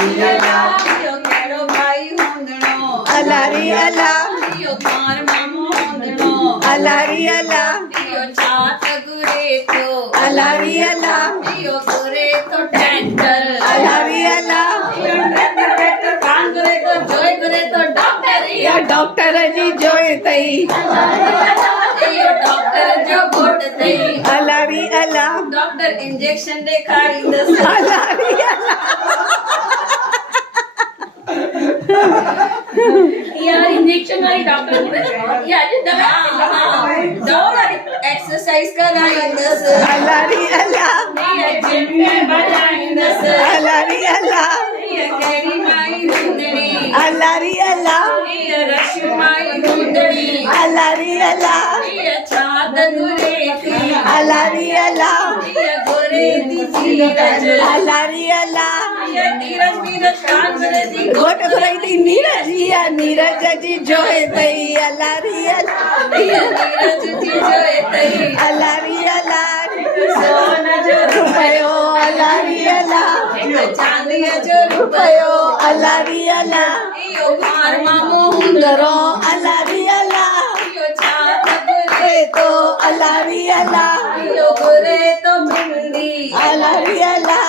अलारी अला यो केड़ो भाई होंदणो अलारी अला यो मार मामो होंदणो अलारी अला यो छात गुरे तो अलारी अला यो गुरे तो ट्रैक्टर अलारी अला यो ट्रैक्टर कान गुरे तो जोय गुरे तो डॉक्टर या डॉक्टर जी जोए तई यो डॉक्टर जो गोट तई अलारी अला डॉक्टर इंजेक्शन देखाड़ींदस अलारी अला यार इंजेक्शन वाली डॉक्टर यार दवा डॉक्टर एक्सरसाइज कराईंदस अलारी अला ये जिम में बढ़ाईंदस अलारी अला ये केड़ी माई हुंदणी अलारी अला ये रश्मि माई हुंदणी अलारी अला ये छात गुरे थी अलारी अला ये गुरे दी धीरज अलारी अला ये नीरज नीरज कान गुरे दी गोट भराई थी नीरज या नीरज जी जोए तई अलारी अला ये नीरज जी जोए तई अलारी अला सोना जो रुपयो अलारी अला चांदी जो रुपयो अलारी अला यो मार मामो हुंदरो दरो अलारी अला यो छात गुरे ए तो अलारी अला यो गुरे तो भिंडी अलारी अला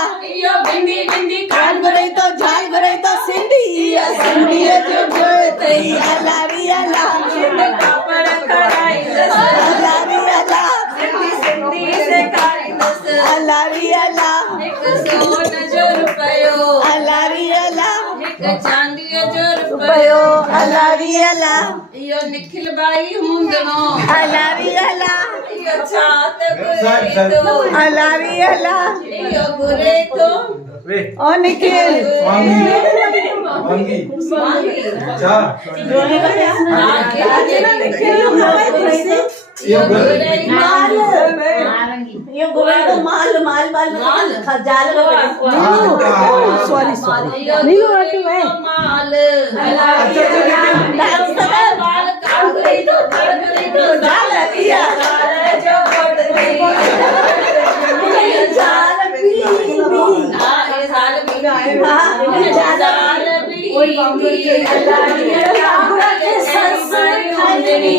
यो भिंडी भिंडी कान भराई तो झाल भराई तो सिंधी या सिंधी जो जोए तई अलारी अला कापड़ कराईंदस अलारी अला सिंधी से कराईंदस अलारी अला एक सोन जो रुपयो अलारी अला एक चांदी जो रुपयो रुपयो अलारी अला यो निखिल बाई हुंदणो अलारी अला यो छात गुरे तो अलारी अला यो गुरे तो ओ निखिल वांगी स्वामी चा यो गुरे माल ये गुरे तो माल माल माल माल जाल सॉरी सॉरी नीलू रटू है माल डांस कर बाल काट गई तो कर गई तो जाल किया जो कोट गई जाल पी हां ये साल भी हां जाल भी अल्लाह की के सस खानी